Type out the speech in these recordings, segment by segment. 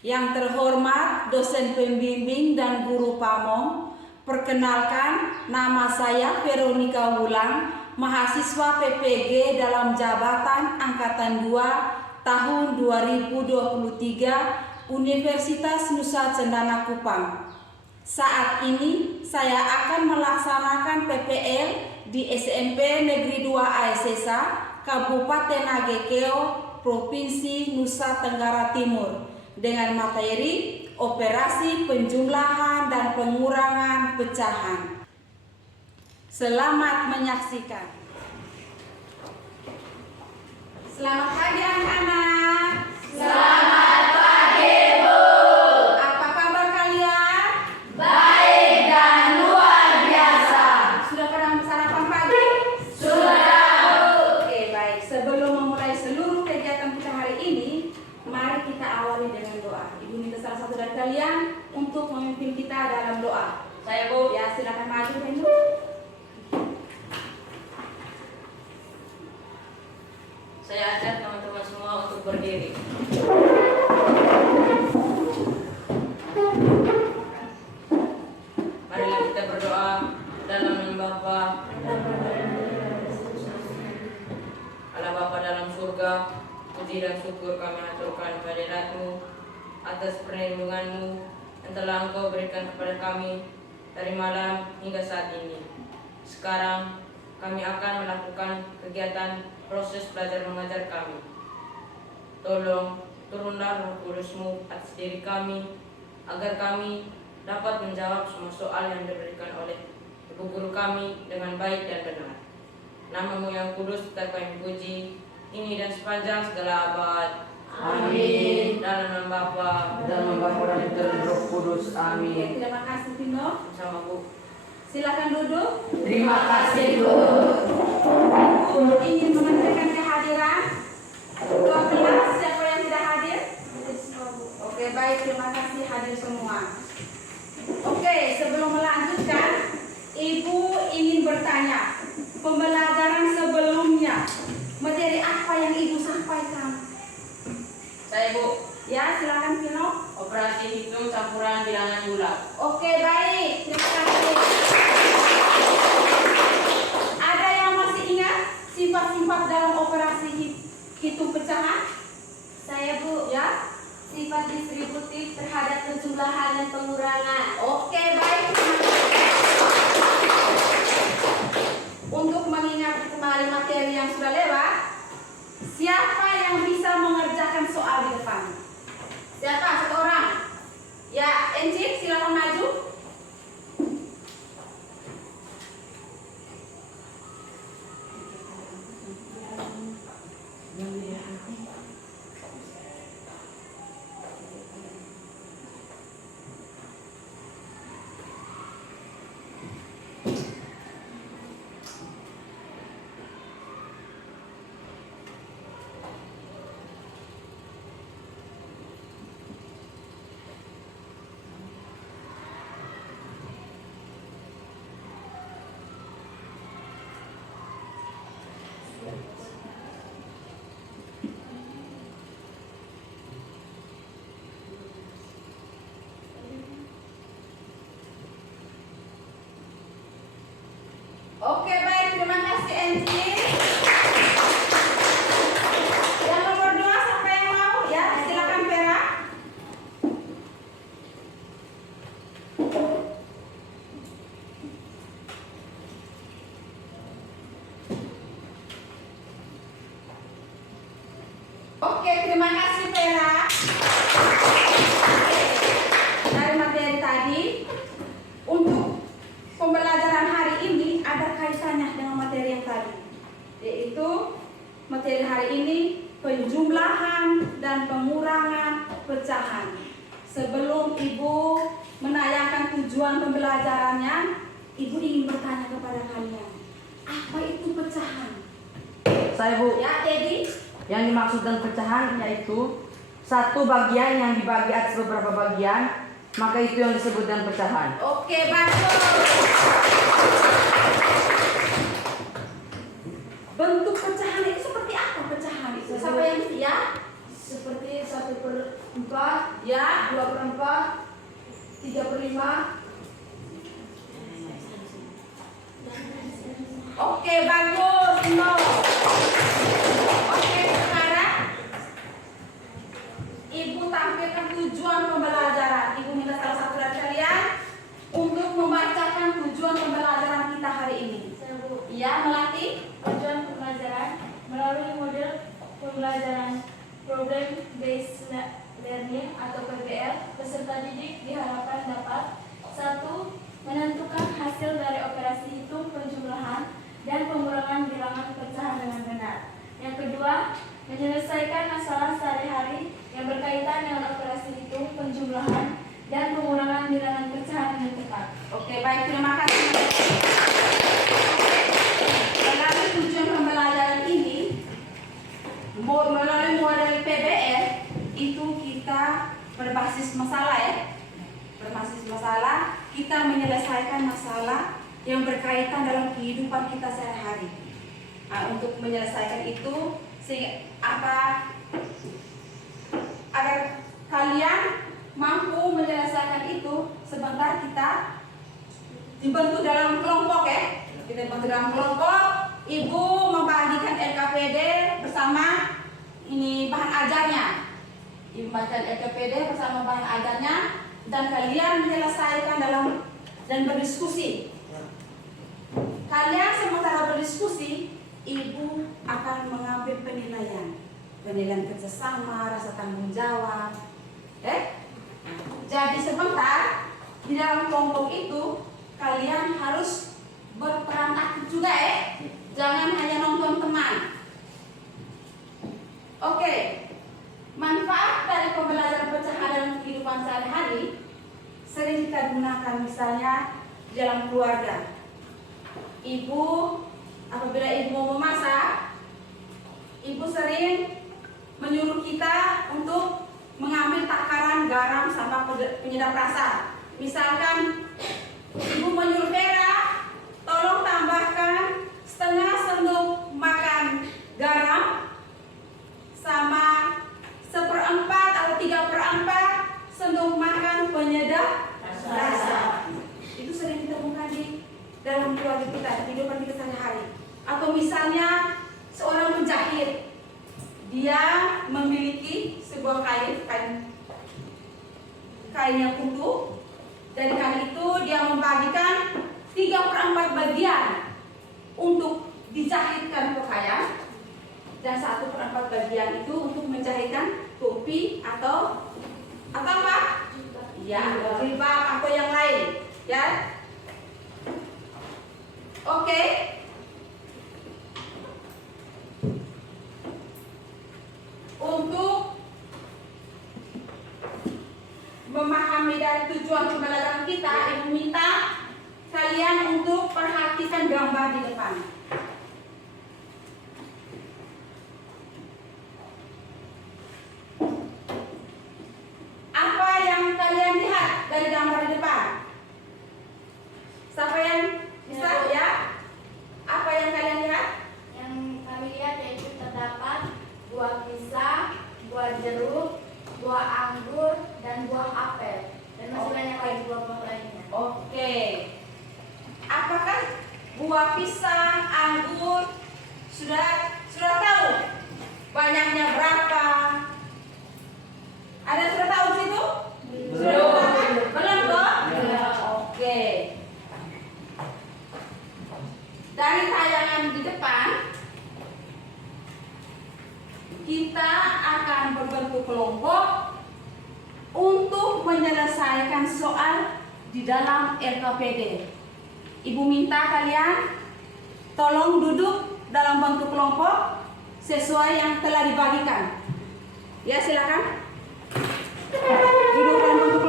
Yang terhormat dosen pembimbing dan guru pamong, perkenalkan nama saya Veronica Wulan, mahasiswa PPG dalam jabatan Angkatan 2 tahun 2023 Universitas Nusa Cendana Kupang. Saat ini saya akan melaksanakan PPL di SMP Negeri 2 Aesesa, Kabupaten Agekeo, Provinsi Nusa Tenggara Timur, dengan materi operasi penjumlahan dan pengurangan pecahan. Selamat menyaksikan. Selamat pagi anak-anak. Selamat pagi, Bu. Apa kabar kalian? Baik dan luar biasa. Sudah pernah sarapan pagi? Sudah, Bu. Oke, baik. Sebelum memulai seluruh kegiatan kita hari ini, mari kita awali dengan doa. Ibu minta salah satu dari kalian untuk memimpin kita dalam doa. Saya, Bu. Ya, silakan maju, Ibu. Saya ajak teman-teman semua untuk berdiri. Marilah kita berdoa dalam nama Bapa. Allah Bapa dalam surga, puji dan syukur kami haturkan kehadirat-Mu atas perlindungan-Mu yang telah Engkau berikan kepada kami dari malam hingga saat ini. Sekarang kami akan melakukan kegiatan proses belajar mengajar kami. Tolong turunlah Roh Kudus-Mu atas diri kami, agar kami dapat menjawab semua soal yang diberikan oleh Ibu Guru kami dengan baik dan benar. Nama-Mu yang kudus tetap kami puji, ini dan sepanjang segala abad. Amin. Dalam nama Bapa, Dalam nama Bapa dan Putra dan Roh Kudus. Amin. Oke, terima kasih Tino. sama Bu. Silakan duduk. Terima kasih, Bu. Ibu ingin mengajarkan kehadiran ketua kelas. Siapa yang tidak hadir? Oke, baik, terima kasih hadir semua. Oke, sebelum melanjutkan, Ibu ingin bertanya, pembelajaran sebelumnya materi apa yang Ibu sampaikan? Saya, Bu. Ya, silakan Vino. Operasi hitung campuran bilangan bulat. Oke, baik, terima kasih. Ada yang masih ingat sifat-sifat dalam operasi hitung pecahan? Saya, Bu. Ya. Sifat distributif terhadap penjumlahan dan pengurangan. Oke, baik. Untuk mengingat kembali materi yang sudah lewat, siapa yang bisa mengerjakan soal di depan? Siapa? Satu orang. Ya, Encik, silakan maju. Oke, baik, terima kasih Encik. Yang nomor 2 siapa yang mau? Ya, silakan Vera. Oke, terima kasih Vera. Dari sebelum Ibu menayangkan tujuan pembelajarannya, Ibu ingin bertanya kepada kalian, apa itu pecahan? Saya Bu, Ya, Teddy? yang dimaksud dengan pecahan yaitu satu bagian yang dibagi atas beberapa bagian, maka itu yang disebut dengan pecahan. Oke, bagus. Bentuk pecahan itu seperti apa pecahan itu? Siapa yang ya? Seperti 1/4, Ya. 2/4, 3/5. Oke, bagus. No. Oke, sekarang Ibu tampilkan tujuan pembelajaran. Ibu minta salah satu dari kalian untuk membacakan tujuan pembelajaran kita hari ini. Ya, Melati. Tujuan pembelajaran melalui model pembelajaran Problem Based Learning atau PBL, peserta didik diharapkan dapat 1. Menentukan hasil dari operasi hitung penjumlahan dan pengurangan bilangan pecahan dengan benar. Yang kedua, menyelesaikan masalah sehari-hari yang berkaitan dengan operasi hitung penjumlahan dan pengurangan bilangan pecahan dengan tepat. Oke, baik, terima kasih. Melalui tujuan pembelajaran ini, melalui model PBL, itu kita berbasis masalah ya. Berbasis masalah, kita menyelesaikan masalah yang berkaitan dalam kehidupan kita sehari-hari. Nah, untuk menyelesaikan itu, agar kalian mampu menyelesaikan itu, sebentar kita dibentuk dalam kelompok ya. Kita dibentuk dalam kelompok. Ibu membagikan LKPD bersama ini bahan ajarnya. Ibu membagikan LKPD bersama bahan ajarnya dan kalian menyelesaikan dan berdiskusi. Kalian sementara berdiskusi, Ibu akan mengambil penilaian kerjasama, rasa tanggung jawab. Jadi sebentar di dalam kelompok itu kalian harus berperan aktif juga ya. Jangan hanya nonton teman. Oke. Manfaat dari pembelajaran pecahan dalam kehidupan sehari-hari sering kita gunakan misalnya dalam keluarga. Ibu, apabila ibu mau memasak, ibu sering menyuruh kita untuk mengambil takaran garam sama penyedap rasa. Misalkan ibu menyuruh Vera, tolong tambahkan setengah sendok makan garam sama 1/4 atau 3/4 sendok makan penyedap rasa. Itu sering ditemukan di dalam keluarga kita, di kehidupan kita sehari-hari. Atau misalnya seorang penjahit, dia memiliki sebuah kain yang utuh. Dari kain itu dia membagikan 3/4 bagian untuk dijahitkan pakaian dan 1/4 bagian itu untuk menjahitkan topi atau apa? Ya, jilbab atau yang lain, ya. Oke. Untuk memahami dari tujuan pembelajaran kita, Ibu minta kalian untuk perhatikan gambar di depan. Apa yang kalian lihat dari gambar di depan? Siapa yang bisa ya? Apa yang kalian lihat? Yang kami lihat yaitu terdapat buah pisang, buah jeruk, buah anggur, dan buah apel. Dan masih banyak lagi buah-buah lainnya. Oke. Apakah buah pisang, anggur sudah tahu banyaknya berapa? Ada sudah tahu di situ? Belum. Belum toh? Belum. Oke. Dari tayangan di depan kita akan berbentuk kelompok untuk menyelesaikan soal di dalam LKPD. Ibu minta kalian tolong duduk dalam bentuk kelompok sesuai yang telah dibagikan. Ya, silakan. Duduk dalam bentuk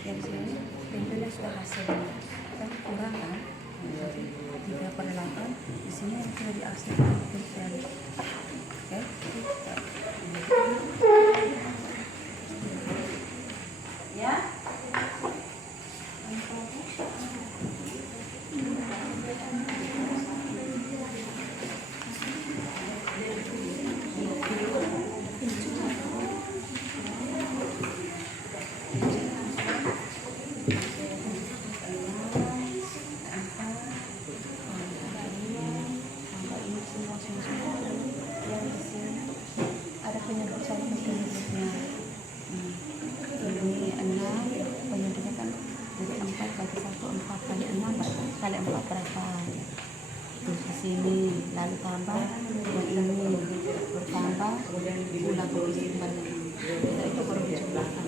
Yang sini tempelnya sudah hasilnya kan kurang kan, jadi 3/8 di sini yang sudah dihasilkan tempel. Oke, Ya. ada penyedot penyedotnya. Ini 6 penyedotnya kan jadi 4 bagi 1 4 kali 6 kali 4 berapa? Terus ke sini lalu tambah buat ini bertambah ulang kembali. Kita itu baru dijumlahkan.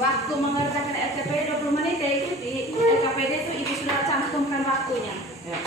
Waktu mengerjakan LKPD 20 menit ya ikuti. LKPD itu ibu sudah cantumkan waktunya. Ya.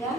Ya.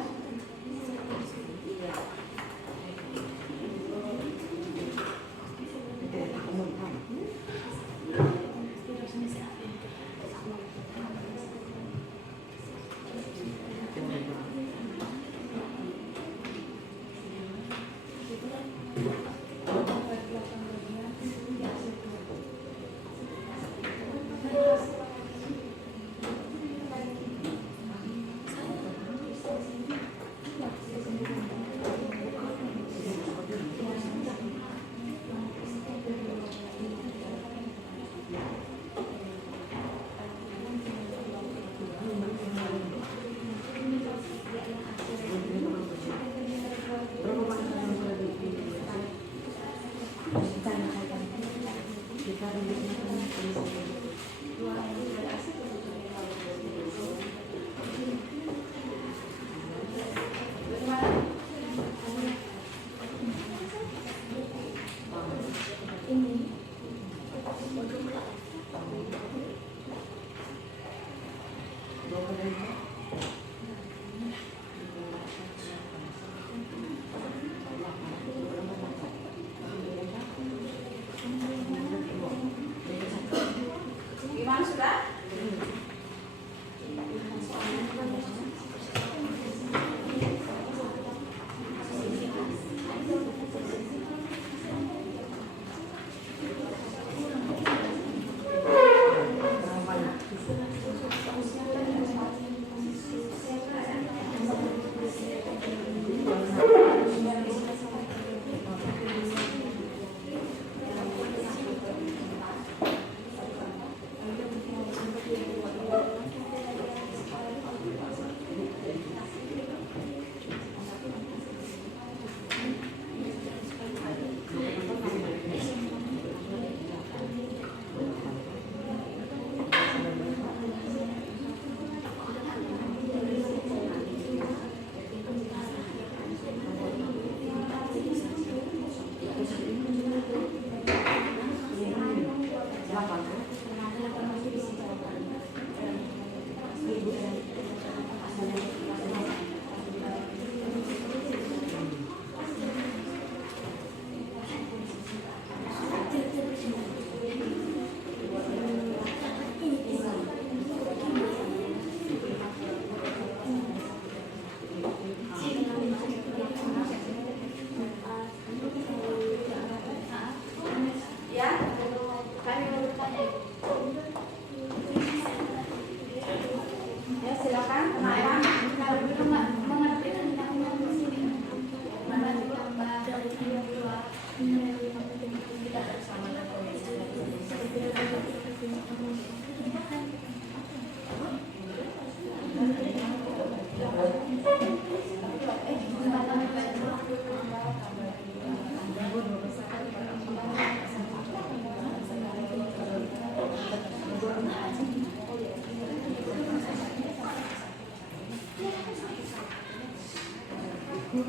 Bisa?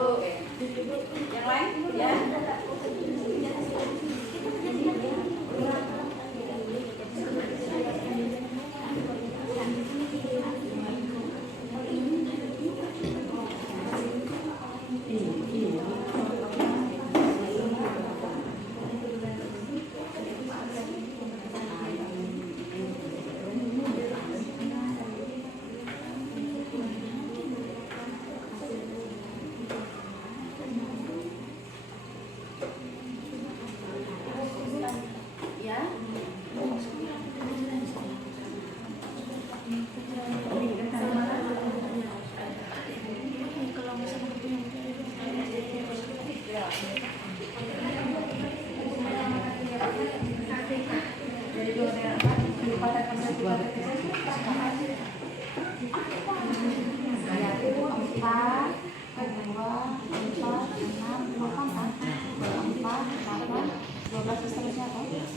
Oke. Yang lain? Ya.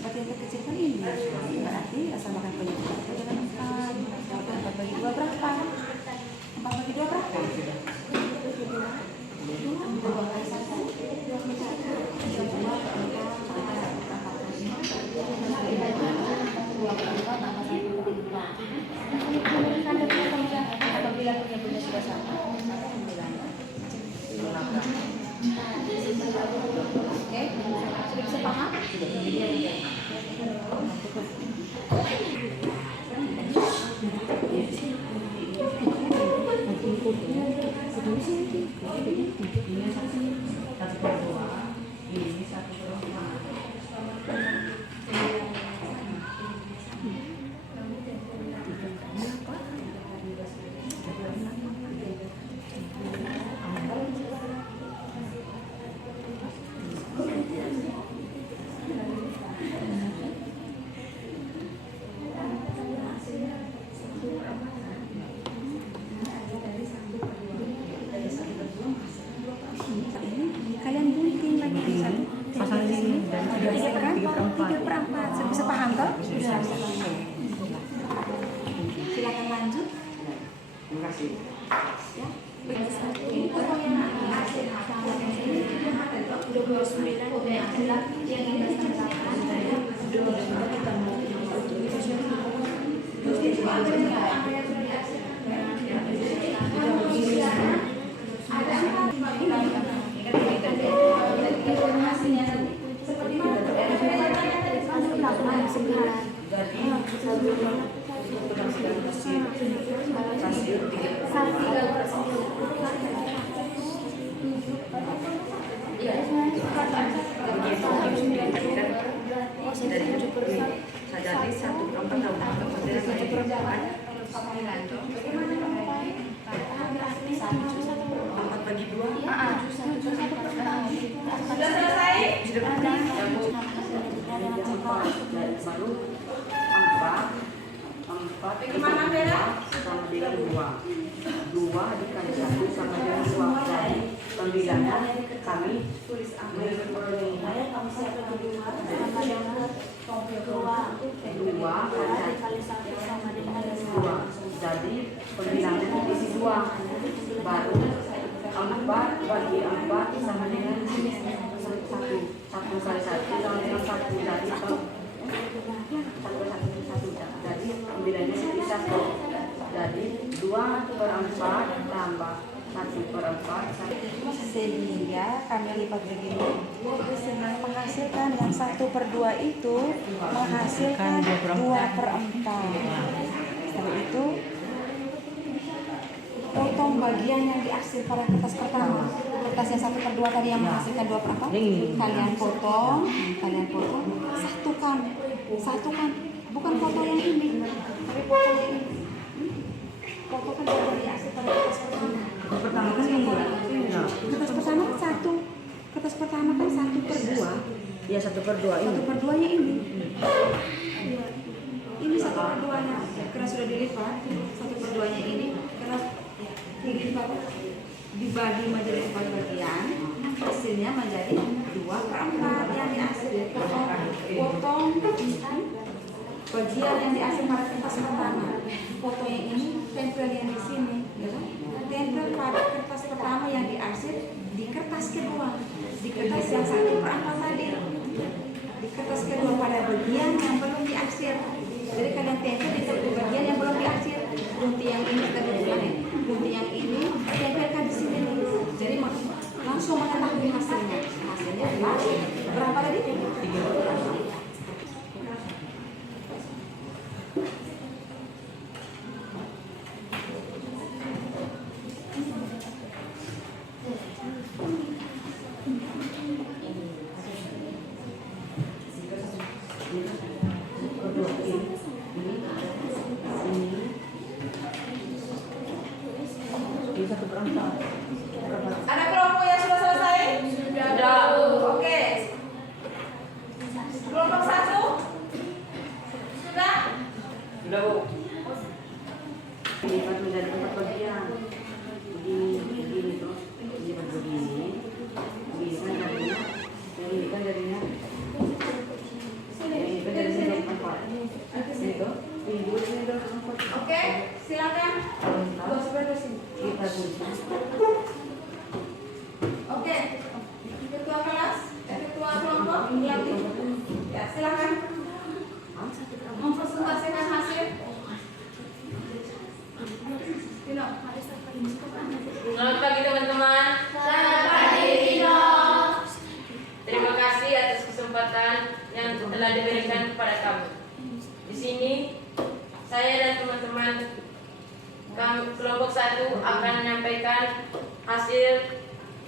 Berarti yang terkecil kan ini. Berarti asal makan penyebab itu adalah 4. 4 bagi 2 berapa? 4 bagi 2 berapa? 2 kali 1. Apabila penyebabnya sudah sama, oke, sudah bisa paham? Kalian bunting lagi pasang di sini dan 3/4 bisa paham toh? Sudah. Silakan lanjut. Terima kasih. Ya. Jadi 1/4 bagi 2. Sudah selesai? Baru 4 Bagaimana, Bella? sama dengan 2. 2 dikali 1 sama dengan 2. Jadi pembilangan kami tulis mengikut ini. 2 kali 2. Jadi pembilangan isi 2. Baru 4 bagi 4 sama dengan 1. 1 kali 1 sama dengan 1. Jadi 1. Jadi pembilangannya bisa 1. Jadi 2/4 tambah 1/4 Sehingga kami lipat begini menghasilkan yang 1/2 itu menghasilkan 2/4. Setelah itu potong bagian yang diarsir pada kertas pertama. Kertas yang 1/2 tadi yang menghasilkan 2/4. Kalian potong, satukan Satu kan, bukan foto yang ini, tapi foto yang ini. Foto kan dari arsip pada kertas pertama. Pertama kan ini ya. Kertas pertama kan satu. Kertas pertama kan 1/2. Ya 1/2 ini. 1/2-nya ini. Iya. Ini 1/2-nya. Karena sudah dilipat, 1/2-nya ini karena dilipat dibagi menjadi 4 bagian, hasilnya menjadi 2/4 yang diarsip. Potong bagian yang diarsip pada kertas pertama. Foto yang ini tempel yang di sini, ya. Tempel pada kertas pertama yang diarsip di kertas kedua, di kertas yang 1/4 tadi, di kertas kedua pada bagian yang belum diarsip. Jadi kalian tempel di satu bagian yang belum diarsip. Gunting yang ini kita gunakan, gunting yang ini tempelkan di sini. Jadi langsung mengetahui hasilnya. Hasilnya adalah berapa tadi? 3. Ada kelompok yang sudah selesai? Sudah. Oke. Kelompok 1? Sudah? Sudah, Bu. Dilipat menjadi 4 bagian. Begini tuh, dilipat begini. Begini kan jadinya, ini kan jadinya. Ini kan jadinya 4. Sini tuh, ini dulu sini tuh 4. Oke, silakan. Kita tulis. Oke. Ketua kelas, ketua kelompok, dilatih. Ya, silakan mempresentasikan hasil. Dino, Selamat pagi teman-teman. Selamat pagi, Dino. Terima kasih atas kesempatan yang telah diberikan kepada kami. Di sini saya dan teman-teman kelompok 1 akan menyampaikan hasil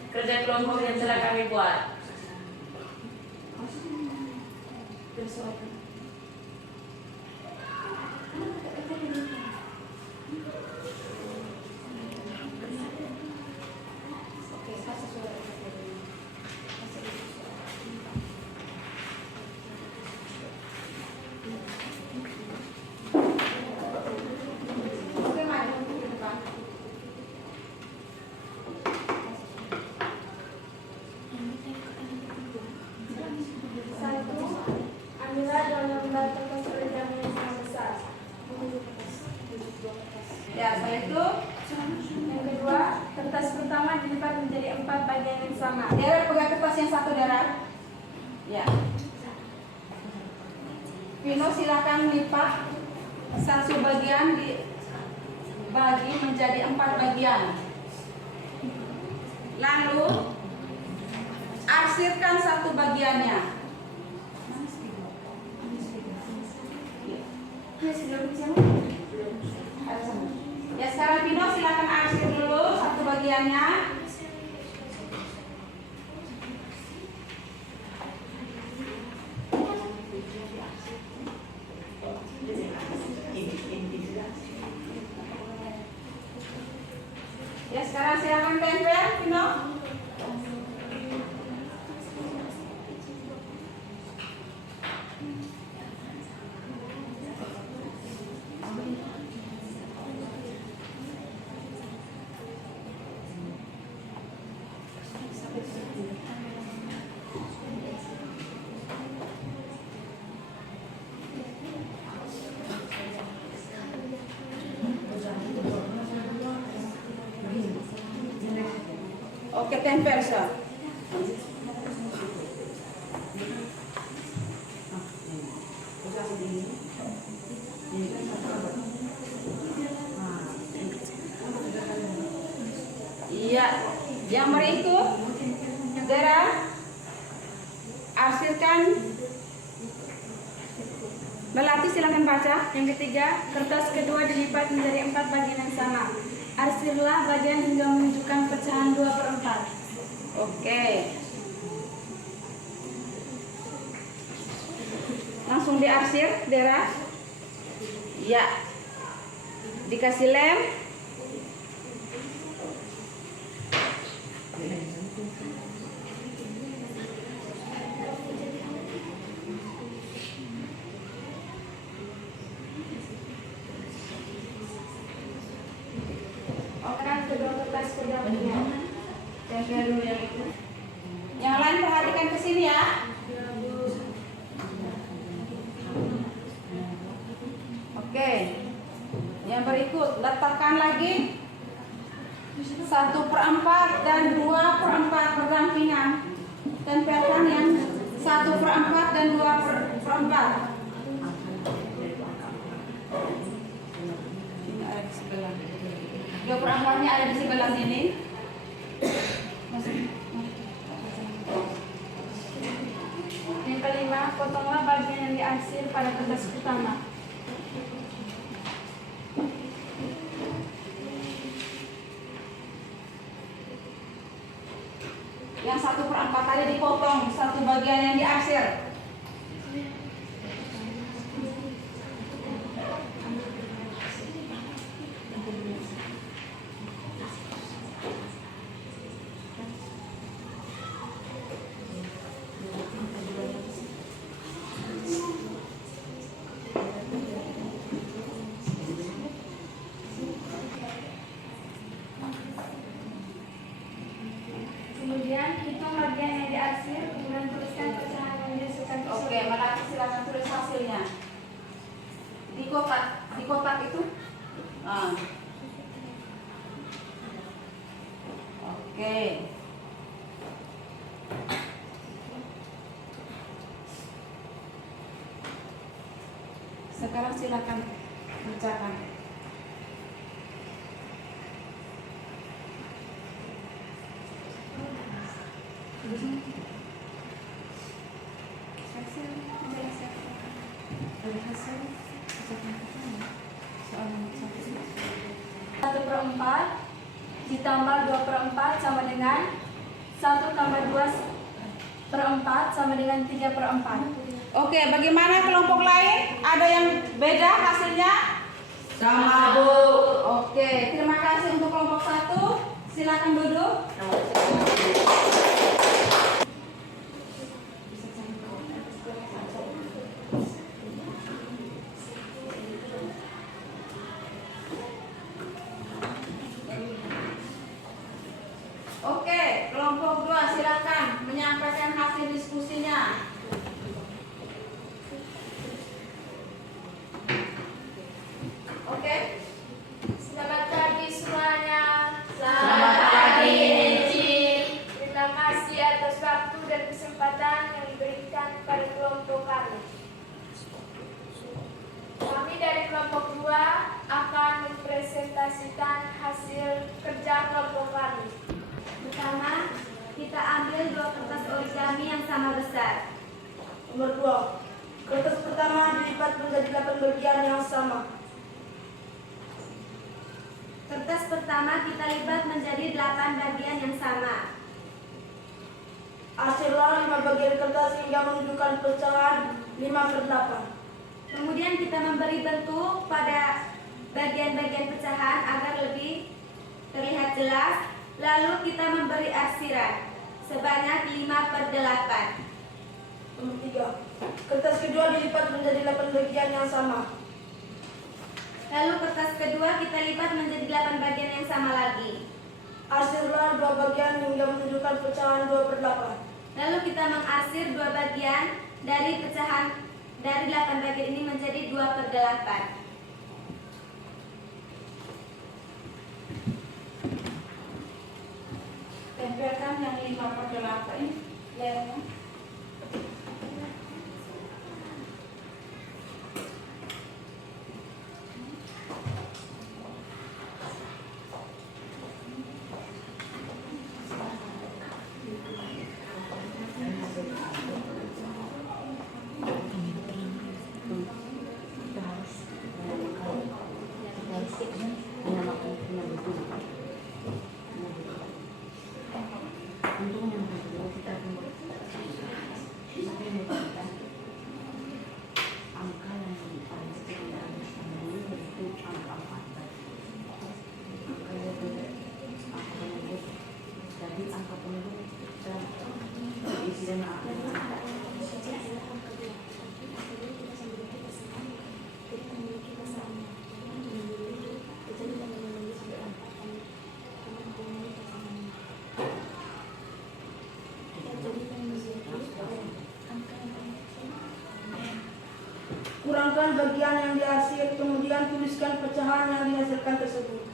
kerja kelompok yang telah kami buat. oke, maju ke depan. Satu, ambillah dalam lembar kertas panjang yang sangat besar. Ya, setelah itu Yang kedua, kertas pertama dilipat menjadi 4 bagian yang sama. Dara pegang kertas yang satu, Dara. Ya. Vino, silakan lipat satu bagian dibagi menjadi 4 bagian. Lalu arsirkan satu bagiannya. Ya, sekarang Vino silakan arsir dulu satu bagiannya. Ya, sekarang silakan tempel, Vino. Oke, tempel, Sa. Iya, yang berikut, Dara, arsirkan. Melati silakan baca. Yang ketiga, kertas kedua dilipat menjadi 4 bagian yang sama. Arsirlah bagian hingga menunjukkan pecahan 2/4. Oke. Langsung langsung diarsir, Dera. Ya, dikasih lem. Akan kedua kertas kedapnya. Jaga dulu yang itu. Yang lain perhatikan ke sini ya. Oke. Yang berikut letakkan lagi 1/4 dan 2/4 berdampingan. Tempelkan yang 1/4 dan 2/4. Ini ada di sebelah. 2/4-nya ada di sebelah sini. Yang kelima, potonglah bagian yang diarsir pada kertas pertama. Yang 1/4 tadi dipotong, satu bagian yang diarsir. Kemudian hitung bagian yang diarsir, kemudian tuliskan pecahan yang dihasilkan tersebut. Oke, mana silakan tulis hasilnya. Di kotak itu. Ah. Oke. Sekarang silakan bacakan. Satu per 4 ditambah 2/4 sama dengan 1 tambah 2/4 sama dengan 3/4. Oke, bagaimana kelompok lain? Ada yang beda hasilnya? Sama, Bu. Oke, terima kasih untuk kelompok 1. Silakan duduk. Oke, kelompok 2 silakan menyampaikan hasil diskusinya. Oke. Selamat pagi semuanya. Selamat pagi, Eci. Terima kasih atas waktu dan kesempatan yang diberikan kepada kelompok kami. Kami dari kelompok 2 akan mempresentasikan hasil kerja kelompok kami. Pertama, kita ambil 2 kertas origami yang sama besar. Nomor 2. Kertas pertama dilipat menjadi 8 bagian yang sama. Kertas pertama kita lipat menjadi 8 bagian yang sama. Arsirlah 5 bagian kertas hingga menunjukkan pecahan 5/8. Kemudian kita memberi bentuk pada bagian-bagian pecahan agar lebih terlihat jelas. Lalu kita memberi arsiran sebanyak 5/8. Nomor 3. Kertas kedua dilipat menjadi 8 bagian yang sama. Lalu kertas kedua kita lipat menjadi 8 bagian yang sama lagi. Arsirlah 2 bagian hingga menunjukkan pecahan 2/8. Lalu kita mengarsir 2 bagian dari pecahan dari 8 bagian ini menjadi 2/8. Tempelkan yang 5/8 ini lemnya. Kurangkan bagian yang diarsir, kemudian tuliskan pecahan yang dihasilkan tersebut.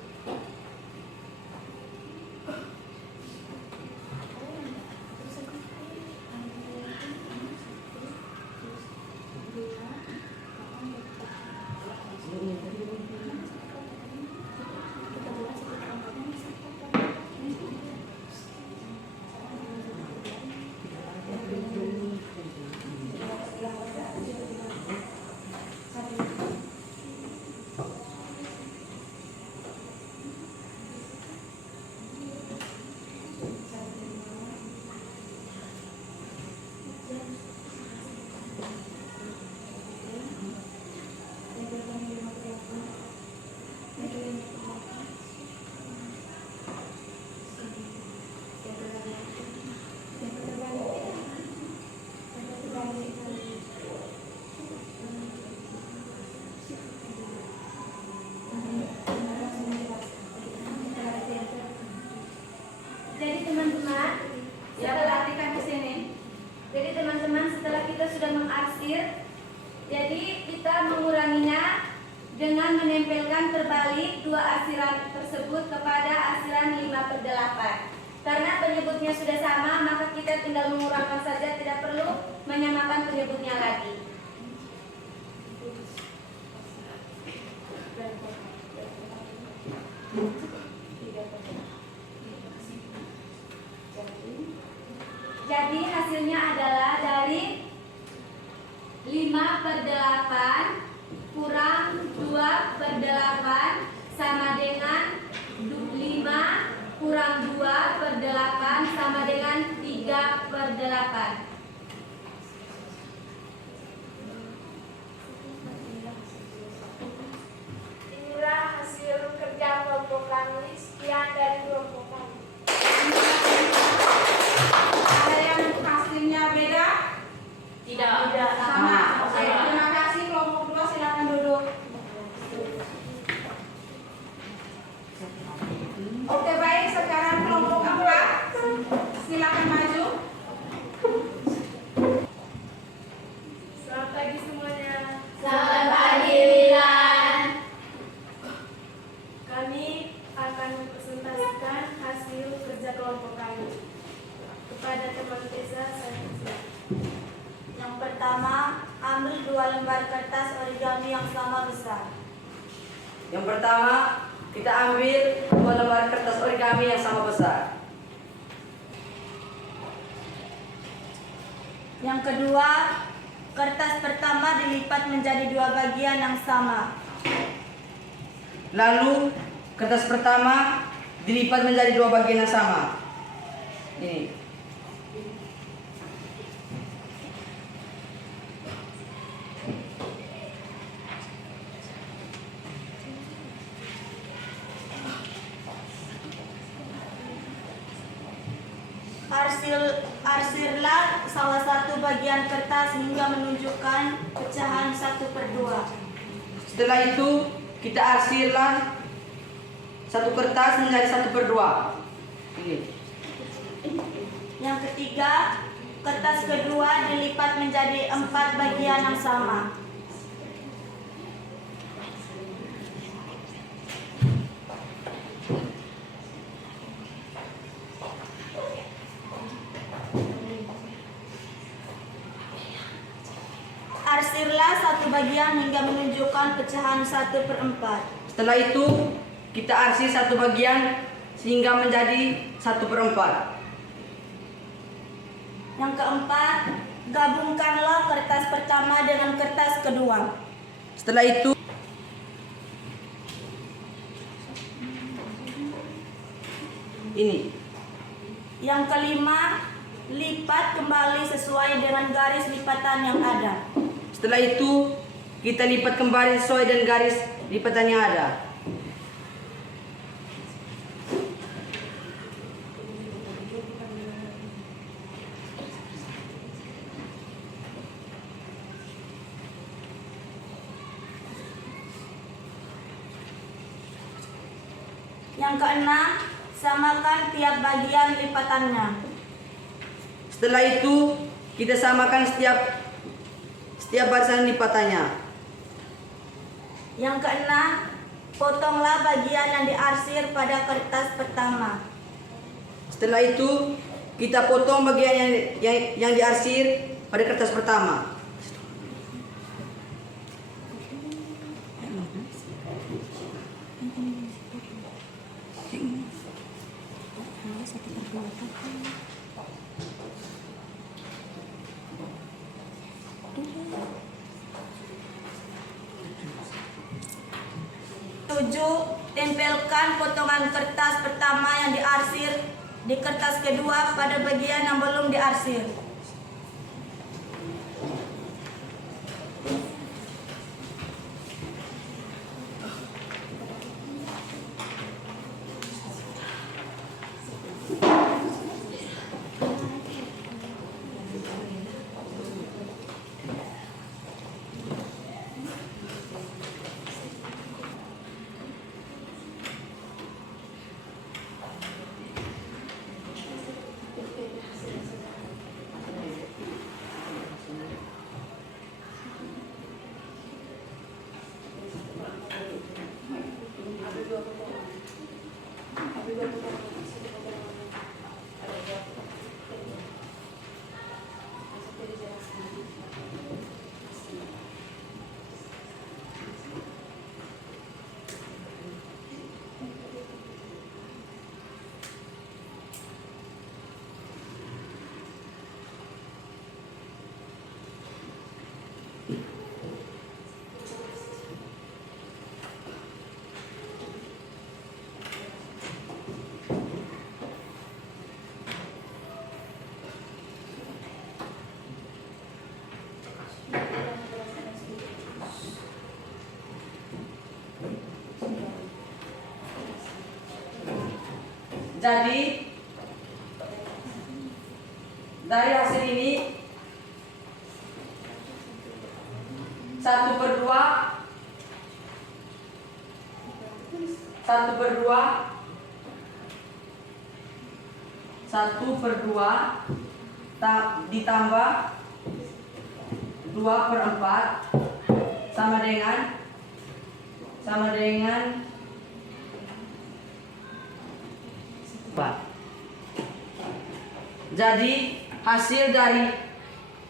Jadi teman-teman, setelah Perhatikan di sini. Jadi teman-teman, setelah kita sudah mengarsir, jadi kita menguranginya dengan menempelkan terbalik dua arsiran tersebut kepada arsiran 5/8. Karena penyebutnya sudah sama, maka kita tinggal mengurangkan saja, tidak perlu menyamakan penyebutnya lagi. Jadi hasilnya adalah dari 5/8 kurang 2/8 sama dengan 5 kurang 2/8 sama dengan 3/8. Inilah hasil kerja kelompok kami. Sekian dari kelompok kami. Ada yang hasilnya beda? Tidak. Sama. Oke, terima kasih. Kelompok 2 silakan duduk. Oke, baik. Sekarang kelompok 4 silakan maju. Selamat pagi semuanya. Selamat pagi, Lilan. Kami akan mempresentasikan hasil kerja kelompok kami kepada teman Teza saya. Yang pertama, ambil 2 lembar kertas origami yang sama besar. Yang pertama, kita ambil 2 lembar kertas origami yang sama besar. Yang kedua, kertas pertama dilipat menjadi 2 bagian yang sama. Lalu, kertas pertama dilipat menjadi 2 bagian yang sama. Ini. Arsirlah salah satu bagian kertas hingga menunjukkan pecahan 1/2. Setelah itu, kita arsirlah satu kertas menjadi 1/2. Ini. Yang ketiga, kertas kedua dilipat menjadi 4 bagian yang sama. Arsirlah satu bagian hingga menunjukkan pecahan 1/4. Setelah itu, kita arsir satu bagian sehingga menjadi 1/4. Yang keempat, gabungkanlah kertas pertama dengan kertas kedua. Setelah itu, ini. Yang kelima, lipat kembali sesuai dengan garis lipatan yang ada. Setelah itu, kita lipat kembali sesuai dengan garis lipatan yang ada. Yang keenam, samakan tiap bagian lipatannya. Setelah itu, kita samakan setiap barisan lipatannya. Yang keenam, potonglah bagian yang diarsir pada kertas pertama. Setelah itu, kita potong bagian yang diarsir pada kertas pertama. Tujuh, tempelkan potongan kertas pertama yang diarsir di kertas kedua pada bagian yang belum diarsir. Jadi dari hasil ini 1/2 ditambah 2/4 sama dengan 4. Jadi hasil dari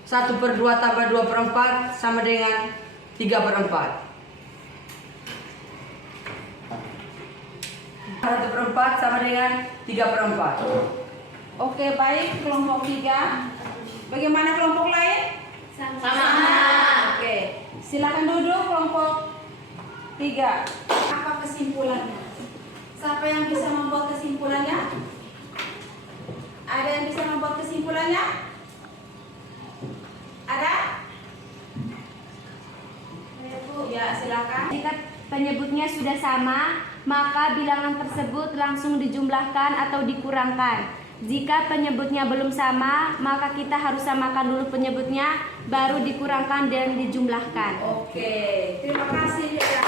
1/2 tambah 2/4 sama dengan 3/4. 1/4 sama dengan 3/4. Oke, baik kelompok 3. Bagaimana kelompok lain? Sama. Oke, silakan duduk kelompok 3. Apa kesimpulannya? Siapa yang bisa membuat kesimpulannya? Ada yang bisa membuat kesimpulannya? Ada? Ya, silakan. Jika penyebutnya sudah sama, maka bilangan tersebut langsung dijumlahkan atau dikurangkan. Jika penyebutnya belum sama, maka kita harus samakan dulu penyebutnya, baru dikurangkan dan dijumlahkan. Oke, terima kasih ya.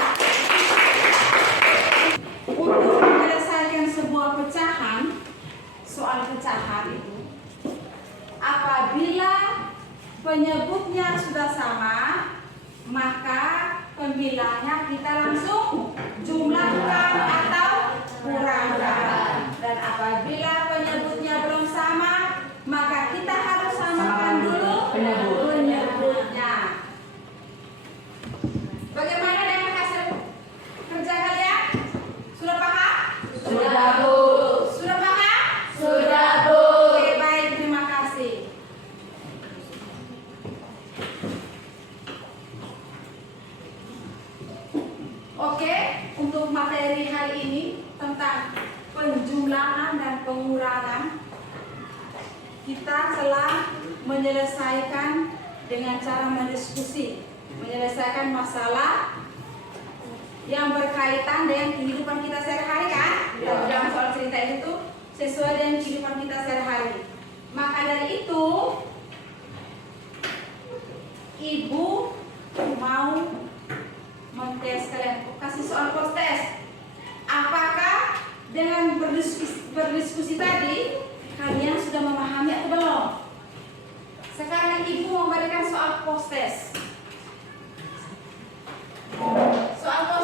Untuk menyelesaikan sebuah pecahan, soal pecahan itu, apabila penyebutnya sudah sama, maka pembilangnya kita langsung jumlahkan atau kurangkan. Dan apabila penyebutnya belum sama, maka kita harus samakan dulu penyebutnya. Bagaimana dengan hasil kerja kalian? Sudah paham? Sudah, Bu. Sudah paham? Sudah, Bu. Oke, baik, terima kasih. Oke, untuk materi hari ini tentang penjumlahan dan pengurangan, kita telah menyelesaikan dengan cara mendiskusi, menyelesaikan masalah yang berkaitan dengan kehidupan kita sehari-hari, kan? Dalam soal cerita itu sesuai dengan kehidupan kita sehari-hari. Maka dari itu, Ibu mau mentes kalian, kasih soal post test. Apakah dengan berdiskusi tadi kalian sudah memahami atau belum? Sekarang Ibu memberikan soal post test. Soal post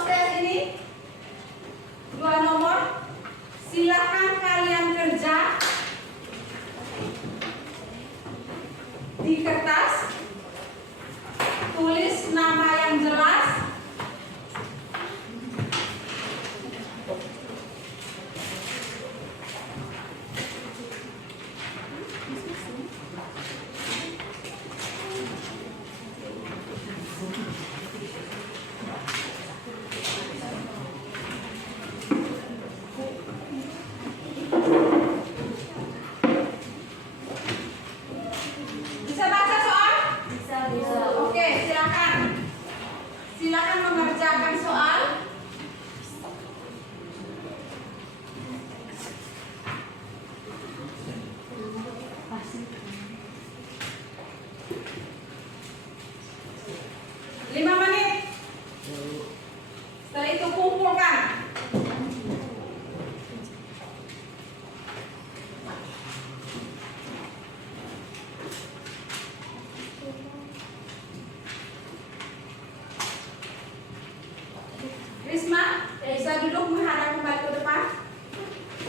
Bisa duduk menghadap kembali ke depan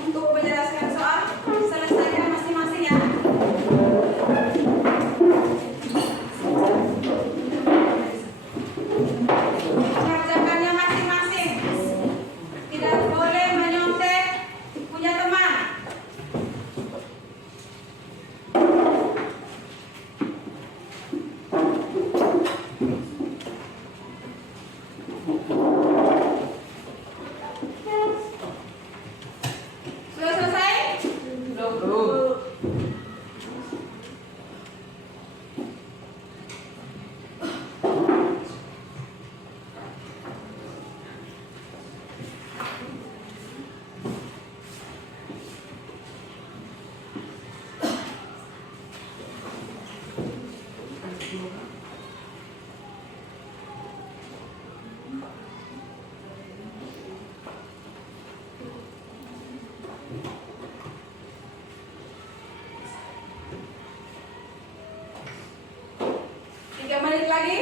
untuk menjelaskan soal. Selesaikan masing-masing ya. Mengerjakannya masing-masing. Tidak boleh menyontek punya teman. Sudah selesai? Belum. Tiga menit lagi.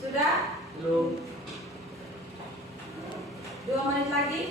Sudah? Belum. 2 menit lagi.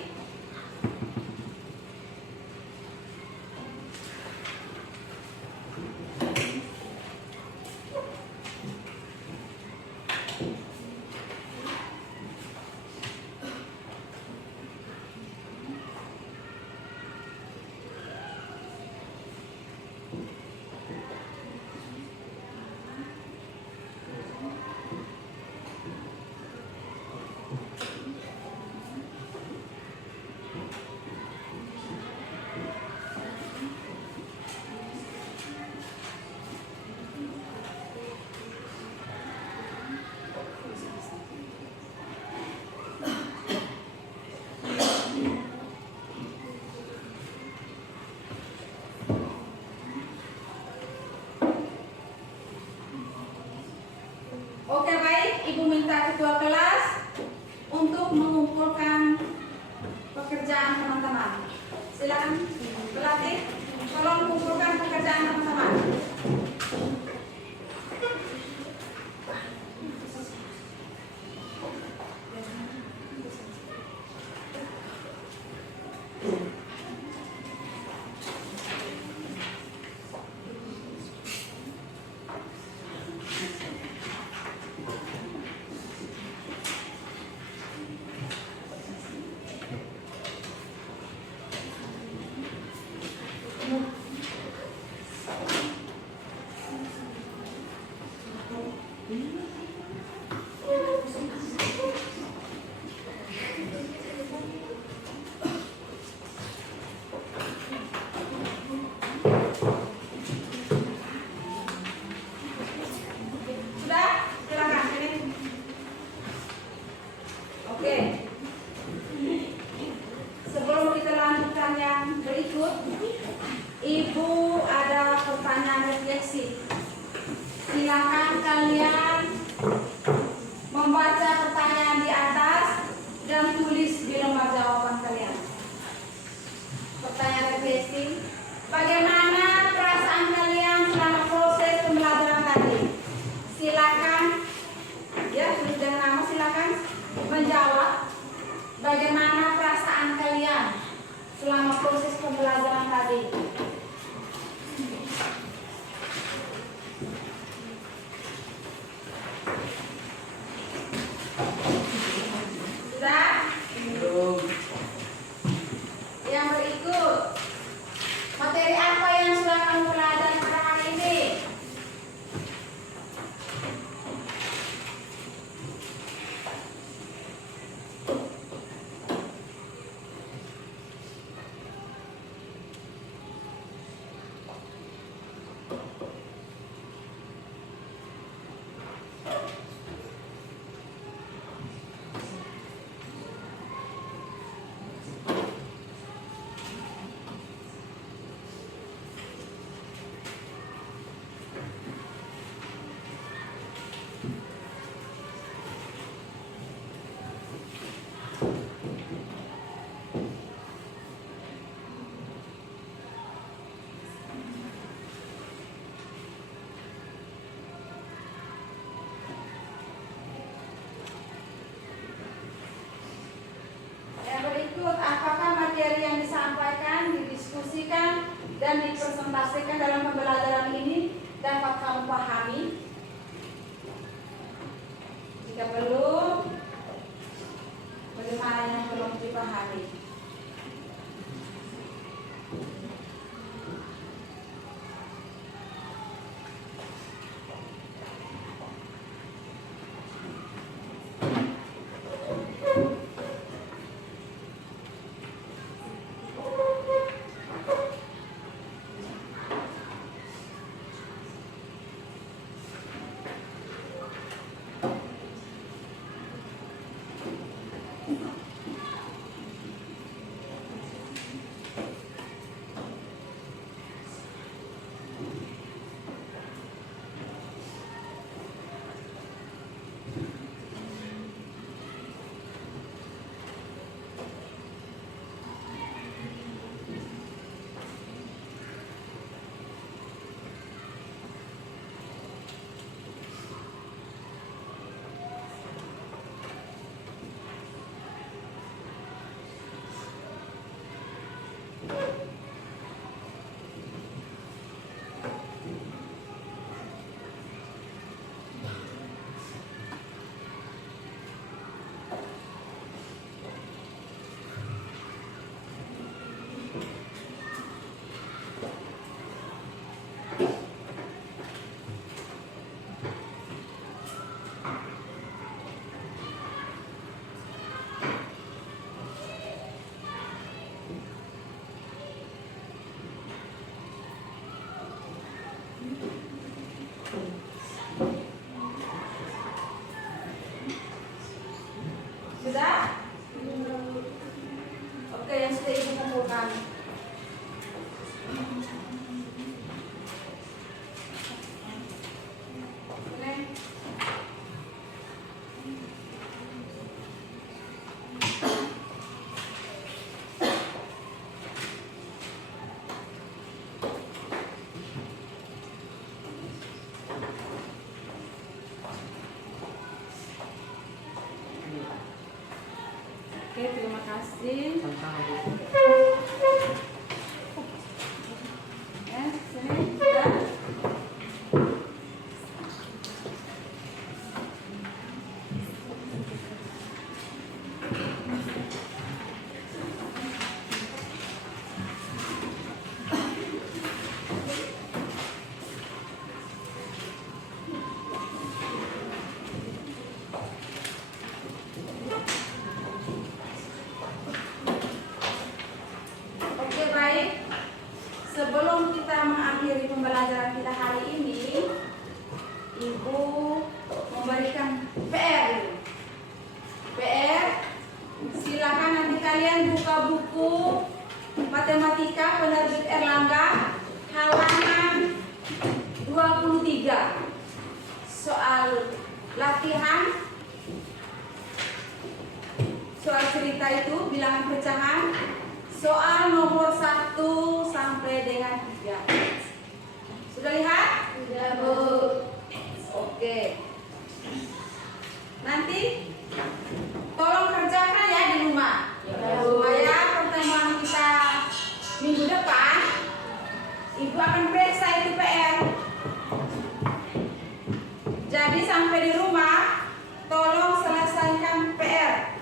Oke baik, Ibu minta ketua kelas untuk mengumpulkan pekerjaan teman-teman. Silakan pelatih, tolong kumpulkan pekerjaan teman-teman. Sudah? Silakan ini. Oke. Sebelum kita lanjutkan yang berikut, Ibu ada pertanyaan refleksi. Silakan kalian membaca pertanyaan di atas dan tulis di lembar jawaban kalian. Pertanyaan refleksi. Bagaimana perasaan kalian selama proses pembelajaran tadi? Silakan, ya, tulis dengan nama, silakan menjawab. Bagaimana perasaan kalian selama proses pembelajaran tadi? dan dipresentasikan dalam pembelajaran ini dapat kamu pahami. Jika belum, bagaimana yang belum dipahami? Sudah? Oke, yang sudah Ibu kumpulkan. Oke. Oke, terima kasih. Ya, sini sudah. Oke, baik. Sebelum kita mengakhiri pembelajaran kita hari ini, Ibu memberikan PR. PR, silakan nanti kalian buka buku matematika penerbit Erlangga halaman 23. Soal latihan, soal cerita itu bilangan pecahan. Soal nomor 1 sampai dengan 3. Sudah lihat? Sudah, Bu. Oke. Nanti tolong kerjakan ya di rumah. Supaya pertemuan kita minggu depan Ibu akan periksa itu PR. Jadi sampai di rumah tolong selesaikan PR.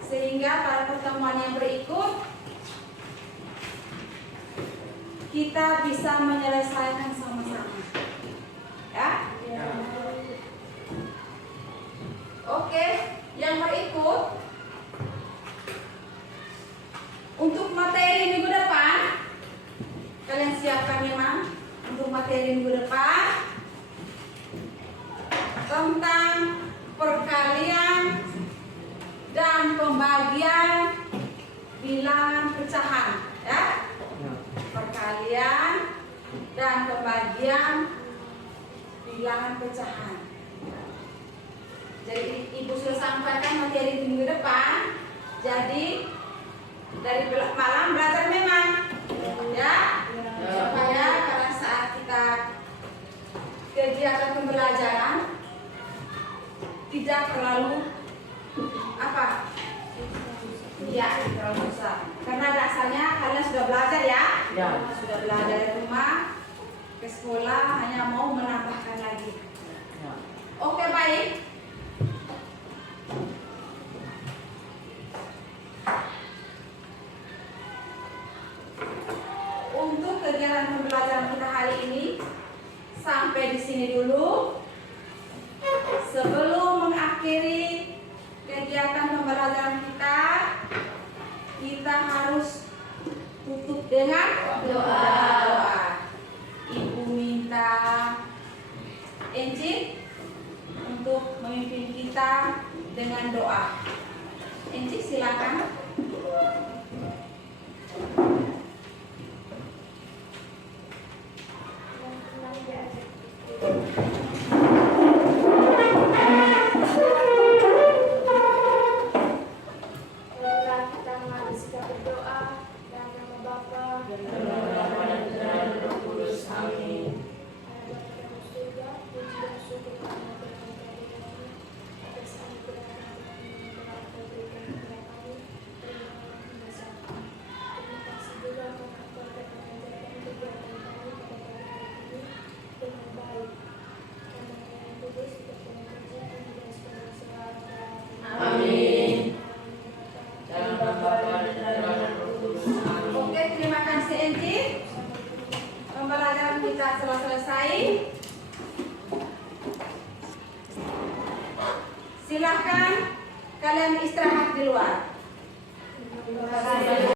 Sehingga pada pertemuan yang berikut kita bisa menyelesaikan sama-sama. Ya? Oke, yang berikut untuk materi minggu depan, kalian siapkan memang untuk materi minggu depan tentang perkalian dan pembagian bilangan pecahan, ya. Perkalian dan pembagian bilangan pecahan. Jadi Ibu sudah sampaikan materi minggu depan. Jadi dari malam belajar memang, ya, supaya pada saat kita kegiatan pembelajaran tidak terlalu apa? Iya, terlalu susah. Karena dasarnya kalian sudah belajar ya. Ya. Sudah belajar dari rumah ke sekolah, hanya mau menambahkan lagi. Ya. Oke, baik. Untuk kegiatan pembelajaran kita hari ini sampai di sini dulu. Sebelum mengakhiri kegiatan pembelajaran kita, kita harus tutup dengan doa. Ibu minta Enci untuk memimpin kita dengan doa. Enci, silakan. Marilah kita mengambil sikap berdoa dalam nama Bapa dan Amin. Amin. Dalam nama Bapa dan Putra dan Roh Kudus. Amin. Oke, terima kasih Enci. Pembelajaran kita telah selesai. Silahkan kalian istirahat di luar.